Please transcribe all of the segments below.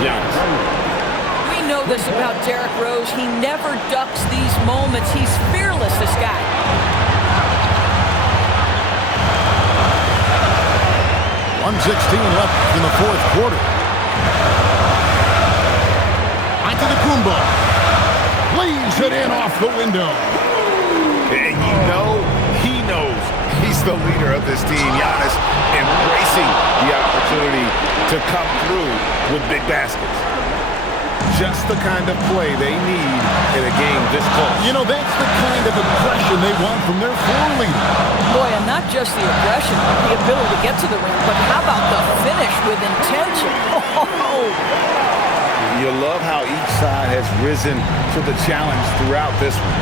Giannis. We know this about Derrick Rose. He never ducks these moments. He's fearless, this guy. 1:16 left in the fourth quarter. Antetokounmpo lays it in off the window. And he knows he's the leader of this team. Giannis embracing the opportunity to come through with big baskets. Just the kind of play they need in a game this close. You know, that's the kind of aggression they want from their floor leader. Boy, and not just the aggression, the ability to get to the rim, but how about the finish with intention? Oh. You love how each side has risen to the challenge throughout this one.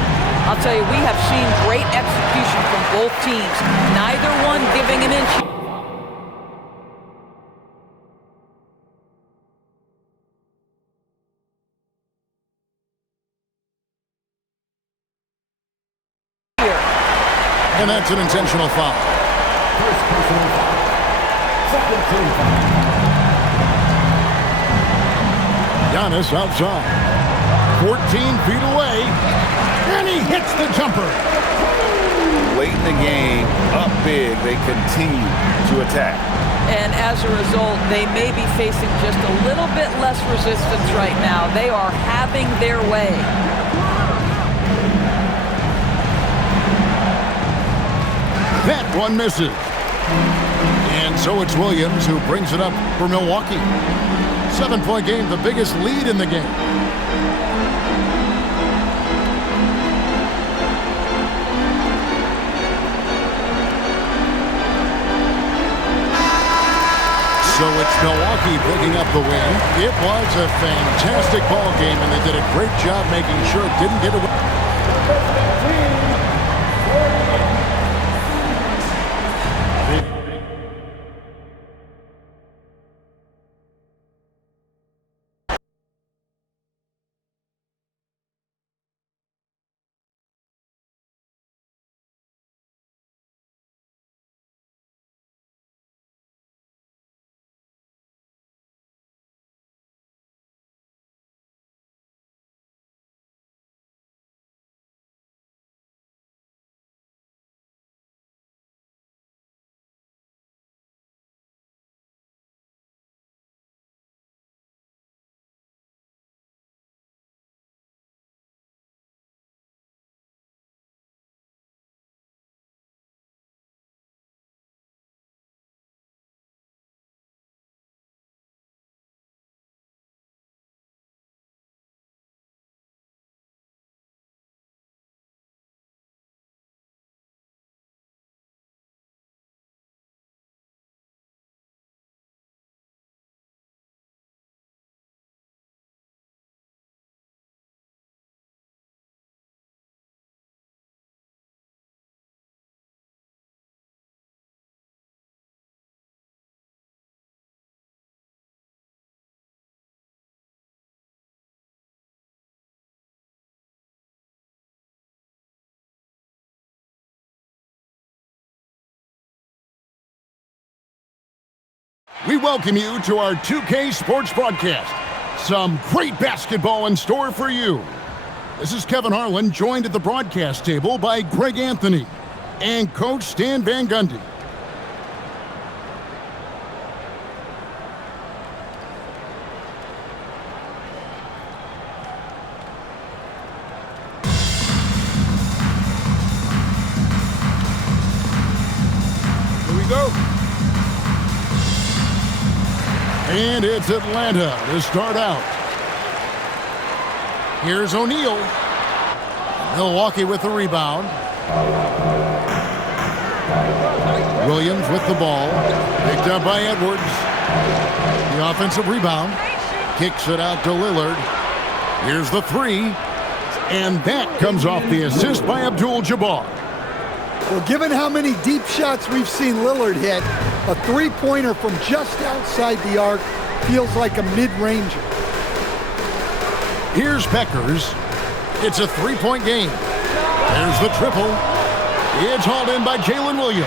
I'll tell you, we have seen great execution from both teams, neither one giving an inch. And that's an intentional foul. First personal foul. Second team foul. Giannis outside. 14 feet away. And he hits the jumper. Late in the game, up big, they continue to attack. And as a result, they may be facing just a little bit less resistance right now. They are having their way. That one misses. And so it's Williams who brings it up for Milwaukee. 7-point game, the biggest lead in the game. So it's Milwaukee picking up the win. It was a fantastic ball game, and they did a great job making sure it didn't get away. We welcome you to our 2K Sports broadcast. Some great basketball in store for you. This is Kevin Harlan, joined at the broadcast table by Greg Anthony and Coach Stan Van Gundy. Here we go. And it's Atlanta to start out. Here's O'Neal. Milwaukee with the rebound. Williams with the ball. Picked up by Edwards. The offensive rebound. Kicks it out to Lillard. Here's the three. And that comes off the assist by Abdul-Jabbar. Well, given how many deep shots we've seen Lillard hit, a three-pointer from just outside the arc feels like a mid-ranger. Here's Peckers. It's a three-point game. There's the triple. It's hauled in by Jalen Williams.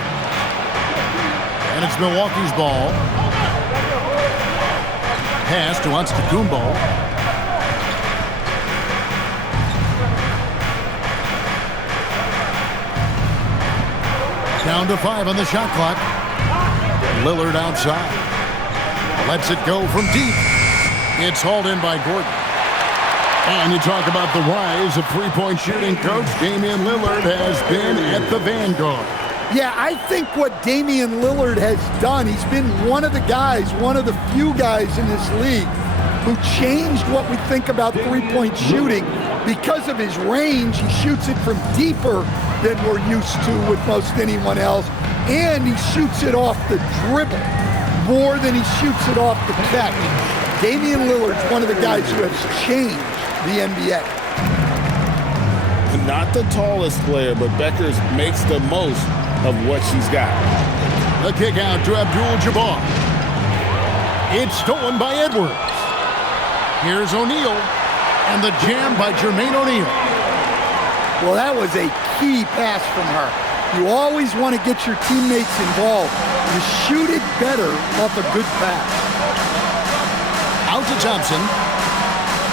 And it's Milwaukee's ball. pass to Antetokounmpo. Down to 5 on the shot clock. Lillard outside. Lets it go from deep. It's hauled in by Gordon. And you talk about the rise of three-point shooting, Coach. Damian Lillard has been at the vanguard. Yeah, I think what Damian Lillard has done, he's been one of the guys, one of the few guys in this league who changed what we think about three-point shooting. Because of his range, he shoots it from deeper than we're used to with most anyone else, and he shoots it off the dribble more than he shoots it off the catch. Damian Lillard's one of the guys who has changed the NBA. Not the tallest player, but Beckers makes the most of what she's got. The kick out to Abdul-Jabbar. It's stolen by Edwards. Here's O'Neal, and the jam by Jermaine O'Neal. Well, that was a key pass from her. You always want to get your teammates involved. You shoot it better off a good pass. Out to Thompson,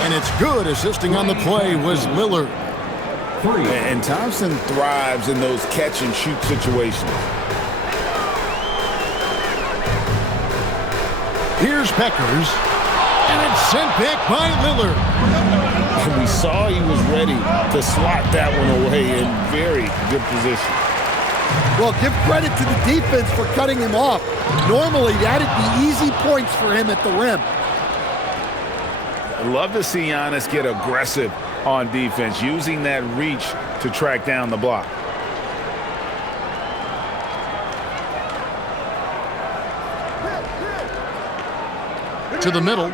and it's good. Assisting on the play was Lillard. And Thompson thrives in those catch-and-shoot situations. Here's Beckers, and it's sent back by Lillard. And we saw he was ready to swat that one away in very good position. Well, give credit to the defense for cutting him off. Normally, that'd be easy points for him at the rim. I'd love to see Giannis get aggressive on defense, using that reach to track down the block. To the middle.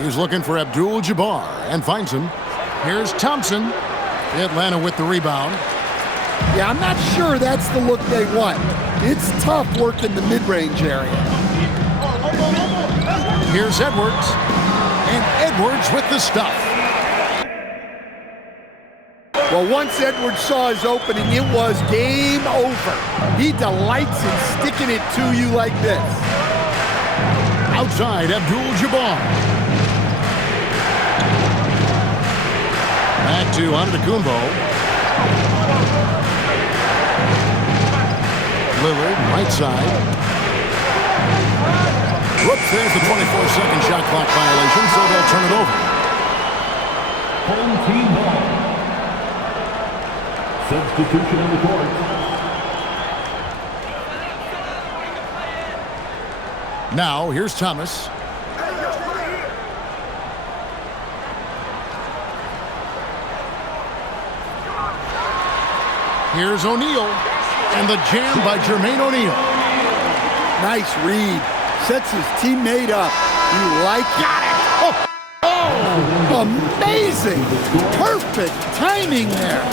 He's looking for Abdul-Jabbar and finds him. Here's Thompson. Atlanta with the rebound. Yeah, I'm not sure that's the look they want. It's tough working the mid-range area. Here's Edwards. And Edwards with the stuff. Well, once Edwards saw his opening, it was game over. He delights in sticking it to you like this. Outside, Abdul-Jabbar. Back to Antetokounmpo. Lillard, right side. Whoops, there's the 24-second shot clock violation, so they'll turn it over. Home team ball. Substitution on the court. Now, here's Thomas. Here's O'Neal, and the jam by Jermaine O'Neal. Nice read. Sets his teammate up. You like it. Got it! Oh, amazing. Perfect timing there.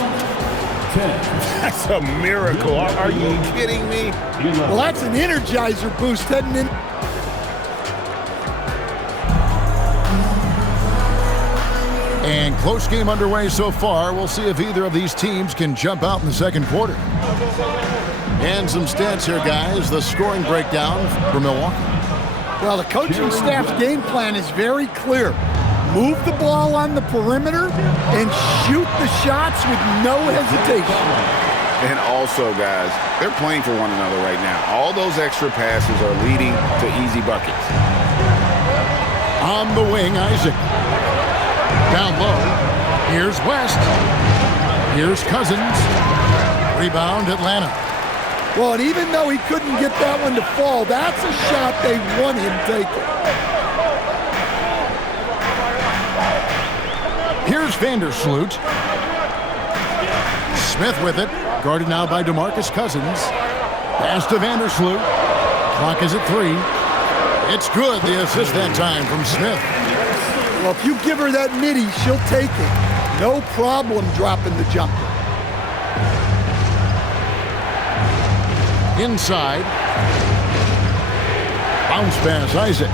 That's a miracle. Are you kidding me? Well, that's an Energizer boost heading in. And close game underway so far. We'll see if either of these teams can jump out in the second quarter. And some stats here, guys. The scoring breakdown for Milwaukee. Well, the coaching staff's game plan is very clear. Move the ball on the perimeter and shoot the shots with no hesitation. And also, guys, they're playing for one another right now. All those extra passes are leading to easy buckets. On the wing, Isaac. Down low. Here's West. Here's Cousins. Rebound, Atlanta. Well, and even though he couldn't get that one to fall, that's a shot they want him taking. Here's Vandersloot. Smith with it. Guarded now by DeMarcus Cousins. Pass to Vandersloot. Clock is at 3. It's good, the assist that time from Smith. Well, if you give her that midi, she'll take it. No problem dropping the jumper. Inside. Bounce pass, Isaac.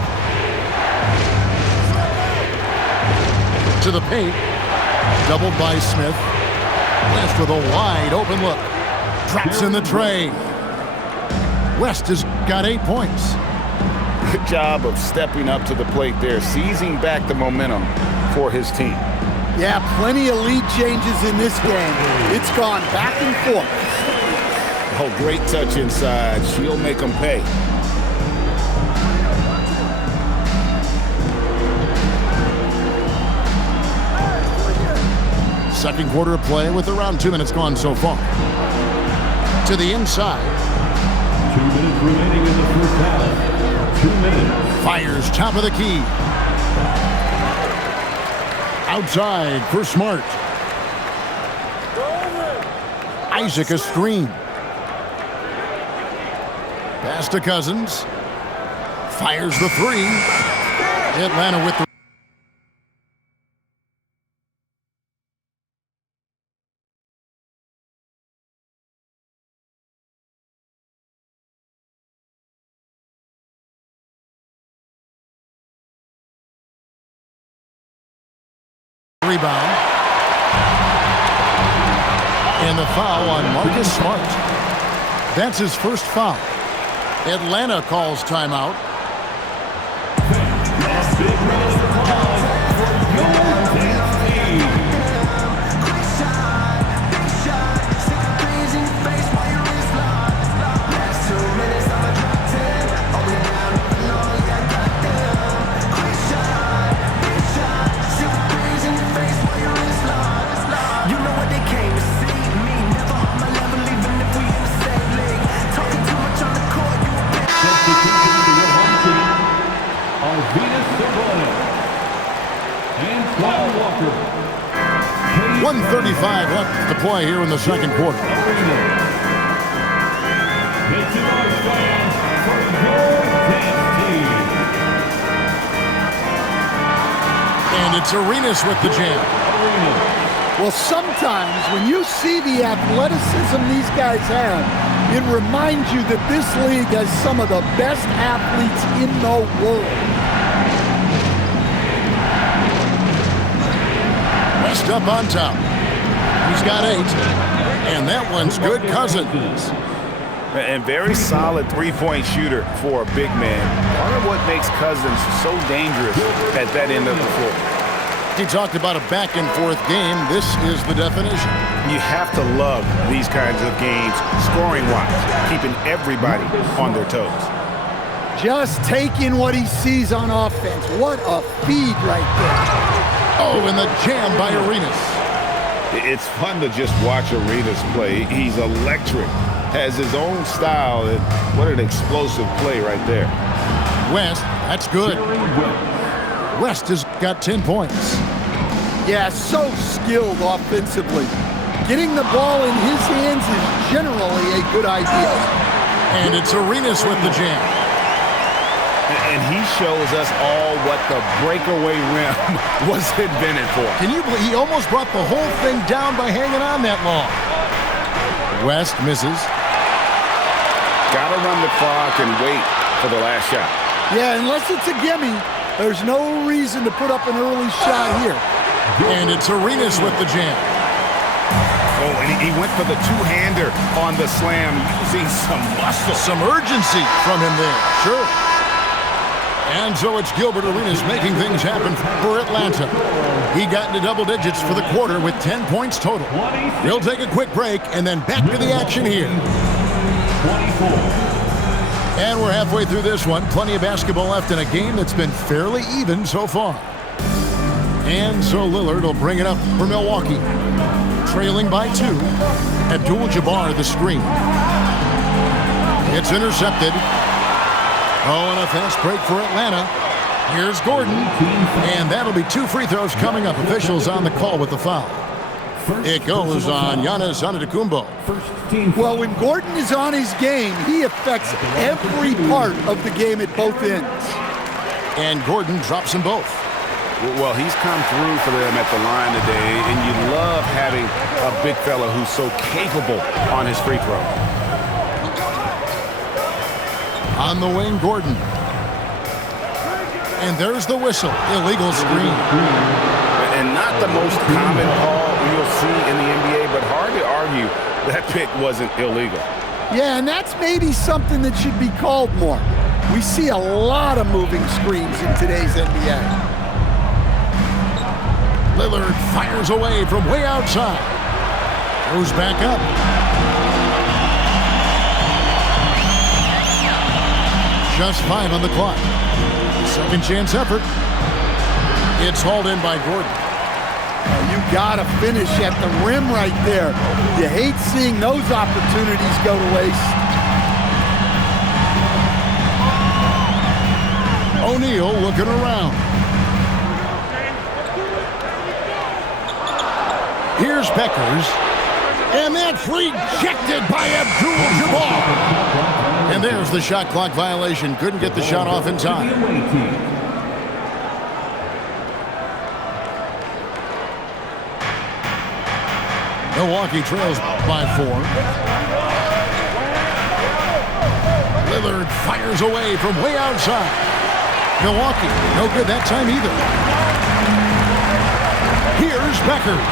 To the paint. Doubled by Smith. West with a wide open look. Drops in the tray. West has got 8 points. Good job of stepping up to the plate there, seizing back the momentum for his team. Yeah, plenty of lead changes in this game. It's gone back and forth. Oh, great touch inside. She'll make them pay. Second quarter of play with around 2 minutes gone so far. To the inside. 2 minutes remaining in the first half. 2 minutes. Fires top of the key. Outside for Smart. Isaac a screen. Pass to Cousins. Fires the three. Atlanta with the rebound. And the foul on Marcus Smart. That's his first foul. Atlanta calls timeout. Walker. 1:35 left to play here in the second quarter. And it's Arenas with the jam. Well, sometimes when you see the athleticism these guys have, it reminds you that this league has some of the best athletes in the world. West up on top. He's got 8. And that one's good. Cousins. And very solid three-point shooter for a big man. Part of what makes Cousins so dangerous at that end of the floor. He talked about a back-and-forth game. This is the definition. You have to love these kinds of games, scoring-wise, keeping everybody on their toes. Just taking what he sees on offense. What a feed right there. Oh, and the jam by Arenas. It's fun to just watch Arenas play. He's electric, has his own style, and what an explosive play right there. West, that's good. West has got 10 points. Yeah, so skilled offensively. Getting the ball in his hands is generally a good idea. And it's Arenas with the jam. And he shows us all what the breakaway rim was invented for. Can you believe he almost brought the whole thing down by hanging on that long? West misses. Gotta run the clock and wait for the last shot. Yeah, unless it's a gimme, there's no reason to put up an early shot here. And it's Arenas with the jam. Oh, and he went for the two-hander on the slam, using some muscle. Some urgency from him there. Sure. And so it's Gilbert Arenas making things happen for Atlanta. He got into double digits for the quarter with 10 points total. We'll take a quick break and then back to the action here. 24. And we're halfway through this one. Plenty of basketball left in a game that's been fairly even so far. And so Lillard will bring it up for Milwaukee. Trailing by 2. Abdul-Jabbar the screen. It's intercepted. Oh, and a fast break for Atlanta. Here's Gordon. And that'll be 2 free throws coming up. Officials on the call with the foul. It goes on Giannis Antetokounmpo. Well, when Gordon is on his game, he affects every part of the game at both ends. And Gordon drops them both. Well, he's come through for them at the line today, and you love having a big fella who's so capable on his free throw. On the wing, Gordon. And there's the whistle. Illegal screen. And not the most common call you'll see in the NBA, but hard to argue that pick wasn't illegal. Yeah, and that's maybe something that should be called more. We see a lot of moving screens in today's NBA. Lillard fires away from way outside. Goes back up. Just 5 on the clock. Second chance effort. It's hauled in by Gordon. You gotta finish at the rim right there. You hate seeing those opportunities go to waste. O'Neal looking around. Here's Beckers. And that's rejected by Abdul-Jabbar. And there's the shot clock violation. Couldn't get the shot off in time. Milwaukee trails by 4. Lillard fires away from way outside. Milwaukee, no good that time either. Here's Beckers.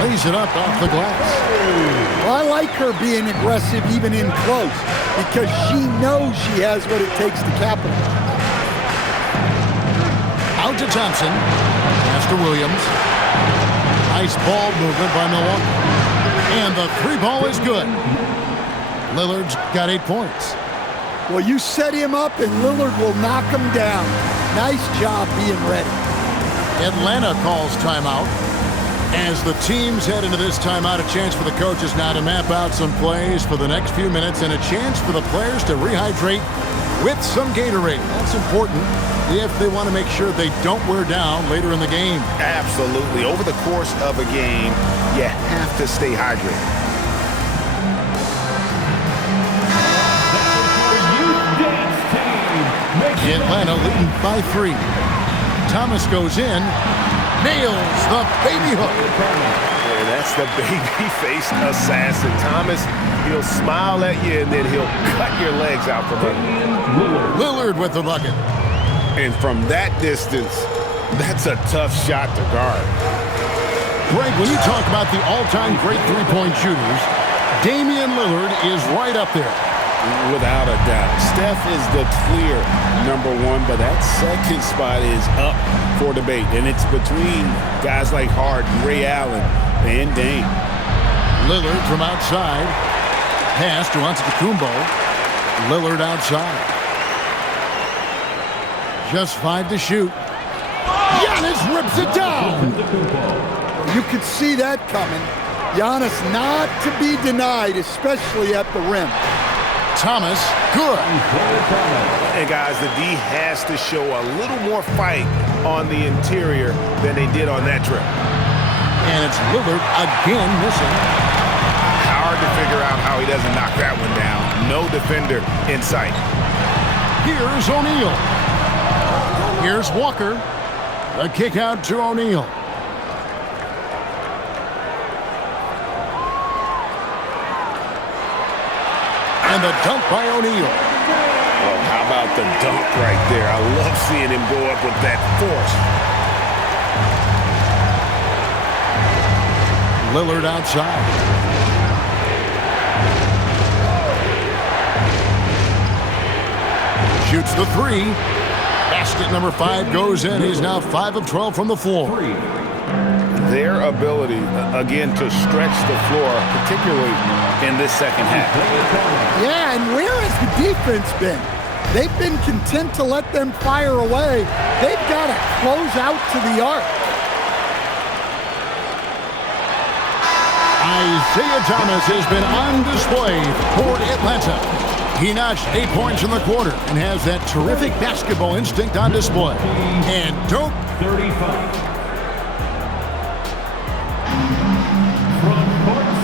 Lays it up off the glass. Well, I like her being aggressive even in close because she knows she has what it takes to capitalize. Out to Thompson. Pass to Williams. Nice ball movement by Milwaukee. And the 3 ball is good. Lillard's got 8 points. Well, you set him up and Lillard will knock him down. Nice job being ready. Atlanta calls timeout. As the teams head into this timeout, a chance for the coaches now to map out some plays for the next few minutes and a chance for the players to rehydrate with some Gatorade. That's important if they want to make sure they don't wear down later in the game. Absolutely. Over the course of a game, you have to stay hydrated. Atlanta leading by 3. Thomas goes in, nails the baby hook. Yeah, that's the baby-faced assassin. Thomas, he'll smile at you and then he'll cut your legs out from under. Lillard with the bucket. And from that distance, that's a tough shot to guard. Greg, when you talk about the all-time great three-point shooters, Damian Lillard is right up there. Without a doubt. Steph is the clear #1, but that second spot is up for debate. And it's between guys like Harden, Ray Allen, and Dame. Lillard from outside. Pass to Antetokounmpo. Lillard outside. Just 5 to shoot. Giannis rips it down. You could see that coming. Giannis not to be denied, especially at the rim. Thomas, good. And guys, the D has to show a little more fight on the interior than they did on that trip. And it's Lillard again missing. Hard to figure out how he doesn't knock that one down. No defender in sight. Here's O'Neal. Here's Walker. A kick out to O'Neal. And the dunk by O'Neal. Oh, how about the dunk right there? I love seeing him go up with that force. Lillard outside. Shoots the 3. Basket number 5 goes in. He's now 5 of 12 from the floor. Their ability, again, to stretch the floor, particularly in this second half. Yeah, and where has the defense been? They've been content to let them fire away. They've got to close out to the arc. Isaiah Thomas has been on display for Atlanta. He notched 8 points in the quarter and has that terrific basketball instinct on display. And don't 35.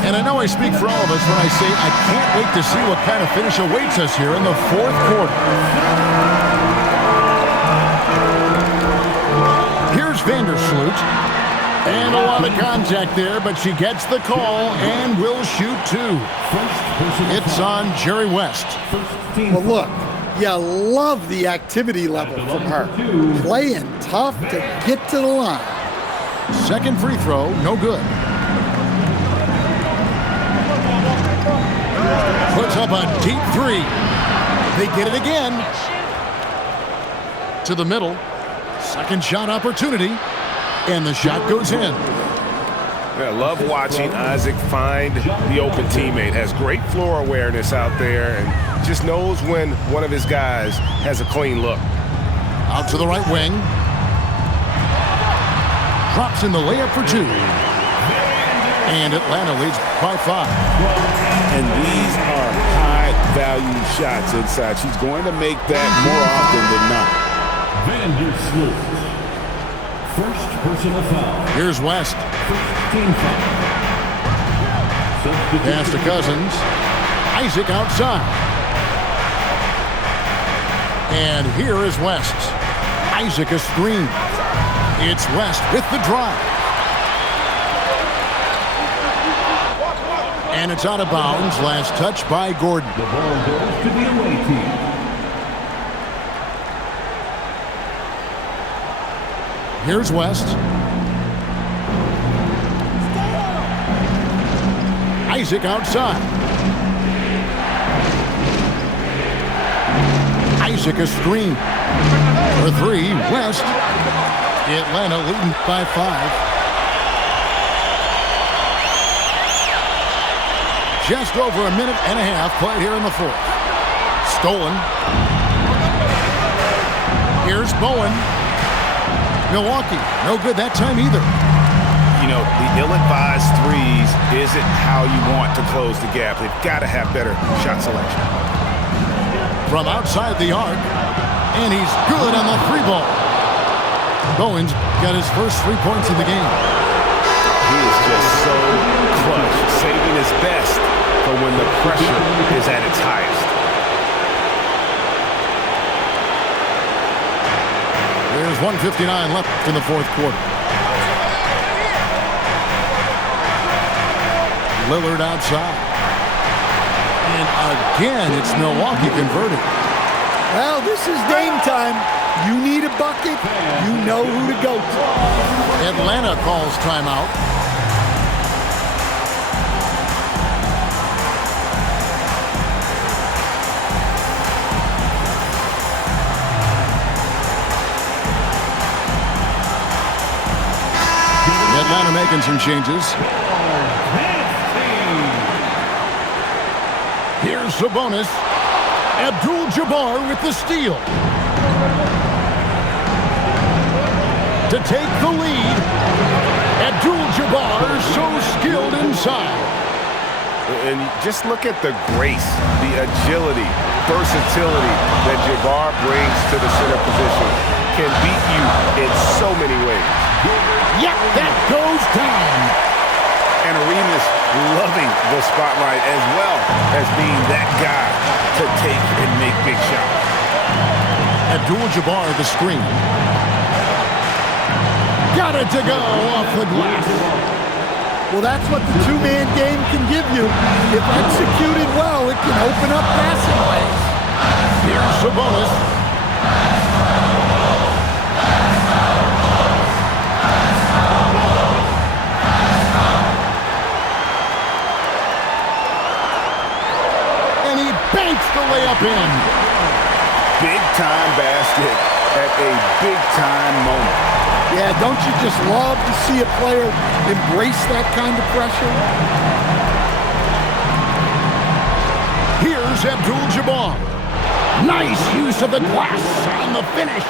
And I know I speak for all of us when I say I can't wait to see what kind of finish awaits us here in the 4th quarter. Here's Vandersloot. And a lot of contact there, but she gets the call and will shoot 2. It's on Jerry West. Well, look, you love the activity level from her. Playing tough to get to the line. Second free throw, no good. Puts up a deep 3. They get it again. To the middle. Second shot opportunity. And the shot goes in. I love watching Isaac find the open teammate. Has great floor awareness out there and just knows when one of his guys has a clean look. Out to the right wing. Drops in the layup for two. And Atlanta leads by 5. And these are high-value shots inside. She's going to make that more often than not. Vandersloot. First personal foul. Here's West. First team foul. Pass to Cousins. Isaac outside. And here is West. Isaac a screen. It's West with the drive. And it's out of bounds. Last touch by Gordon. The ball goes to the away team. Here's West. Isaac outside. Isaac a screen. For 3, West. Atlanta leading by 5. Just over a minute and a half played here in the 4th. Stolen. Here's Bowen. Milwaukee, no good that time either. You know, the ill-advised threes isn't how you want to close the gap. They've got to have better shot selection. From outside the arc, and he's good on the 3 ball. Bowen's got his first 3 points in the game. He is just so clutch, saving his best for when the pressure is at its highest. There's 1:59 left in the 4th quarter. Lillard outside. And again, it's Milwaukee converting. Well, this is Dame time. You need a bucket, you know who to go to. Atlanta calls timeout. Atlanta making some changes. Here's Sabonis. Abdul-Jabbar with the steal. To take the lead. Abdul-Jabbar so skilled inside. And just look at the grace, the agility, versatility that Jabbar brings to the center position. Can beat you in so many ways. Yep, that goes down. And Arenas loving the spotlight as well as being that guy to take and make big shots. Abdul-Jabbar the screen. Got it to go off the glass. Well, that's what the 2-man game can give you. If executed well, it can open up passing lanes. Here's Sabonis. Banks the layup in. Big-time basket at a big-time moment. Yeah, don't you just love to see a player embrace that kind of pressure? Here's Abdul-Jabbar. Nice use of the glass on the finish.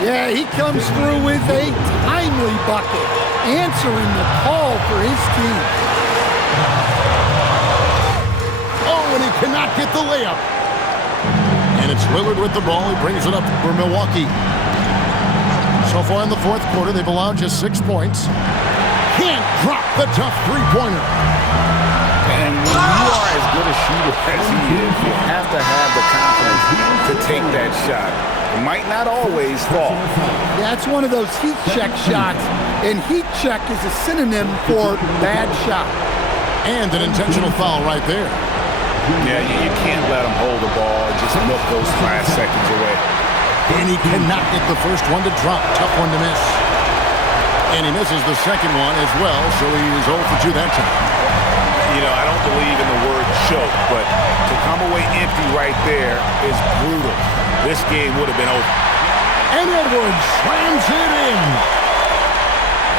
Yeah, he comes through with a timely bucket, answering the call for his team. And he cannot get the layup. And it's Lillard with the ball. He brings it up for Milwaukee. So far in the 4th quarter, they've allowed just 6 points. Can't drop the tough 3-pointer. And when you are as good a shooter as he is, you have to have the confidence to take that shot. It might not always fall. Yeah, it's one of those heat check shots. And heat check is a synonym for bad shot. And an intentional foul right there. Yeah, you can't let him hold the ball and just milk those last seconds away. And he cannot get the first one to drop. Tough one to miss. And he misses the second one as well, so he is 0 for 2 that time. You know, I don't believe in the word choke, but to come away empty right there is brutal. This game would have been over. And Edwards slams it in.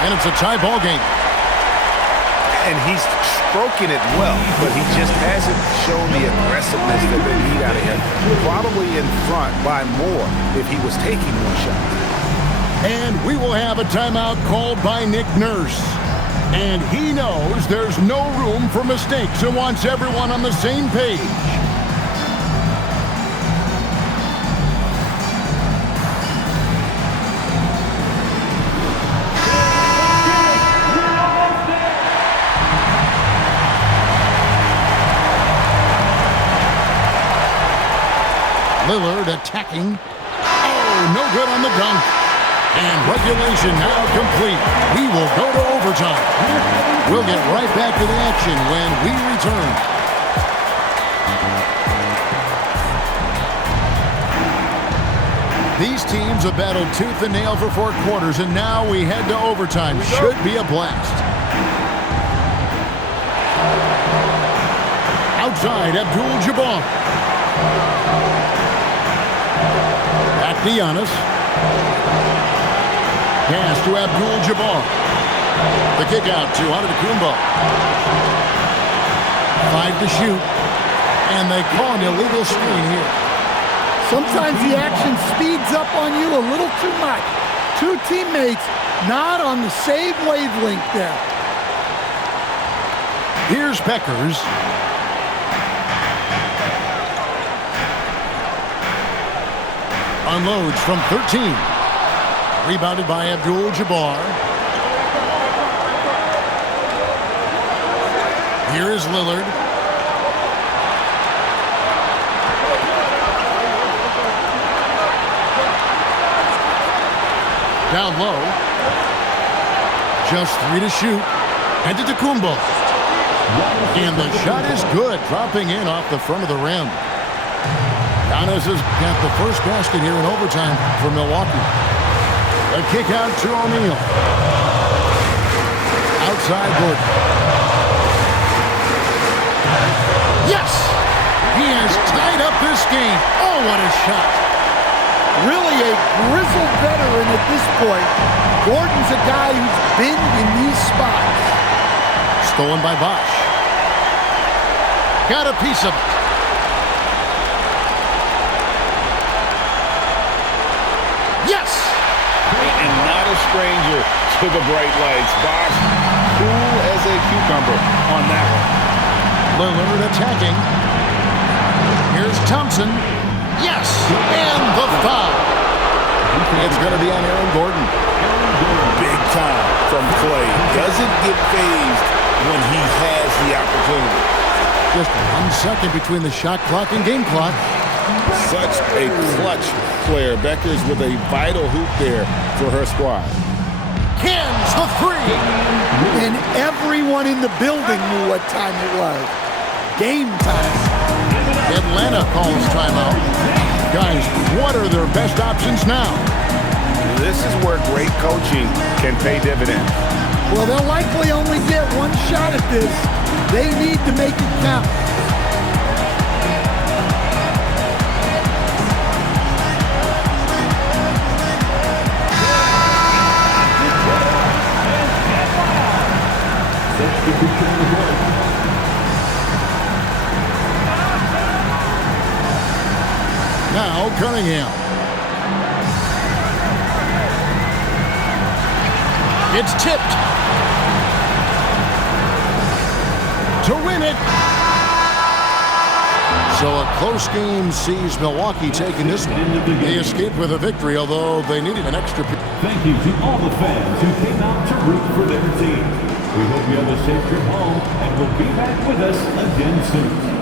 And it's a tie ball game. And he's stroking it well, but he just hasn't shown the aggressiveness that they need out of him. Probably in front by more if he was taking more shots. And we will have a timeout called by Nick Nurse. And he knows there's no room for mistakes and wants everyone on the same page. Lillard attacking. Oh, no good on the dunk. And regulation now complete. We will go to overtime. We'll get right back to the action when we return. These teams have battled tooth and nail for 4 quarters, and now we head to overtime. Should be a blast. Outside, Abdul-Jabbar. Back to Giannis. Pass to Abdul-Jabbar. The kick out to Antetokounmpo. 5 to shoot. And they call an illegal screen here. Sometimes the action speeds up on you a little too much. 2 teammates not on the same wavelength there. Here's Peckers. Unloads from 13. Rebounded by Abdul-Jabbar. Here is Lillard. Down low. Just 3 to shoot. Antetokounmpo. And the shot is good, dropping in off the front of the rim. Giannis has got the first basket here in overtime for Milwaukee. A kick out to O'Neal. Outside Gordon. Yes! He has tied up this game. Oh, what a shot. Really a grizzled veteran at this point. Gordon's a guy who's been in these spots. Stolen by Bosh. Got a piece of it. Yes! And not a stranger to the bright lights. Bosh, cool as a cucumber on that one. Lillard attacking. Here's Thompson. Yes! And the foul. It's going to be on Aaron Gordon. Big time from Clay. Doesn't get phased when he has the opportunity. Just 1 second between the shot clock and game clock. Such a clutch player. Beckers with a vital hoop there for her squad. Cans the 3. And everyone in the building knew what time it was. Game time. Atlanta calls timeout. Guys, what are their best options now? This is where great coaching can pay dividends. Well, they'll likely only get 1 shot at this. They need to make it count. Now Cunningham. It's tipped. To win it. So a close game sees Milwaukee taking this one. They escaped with a victory, although they needed an extra. Thank you to all the fans who came out to root for their team. We hope you have a safe trip home and will be back with us again soon.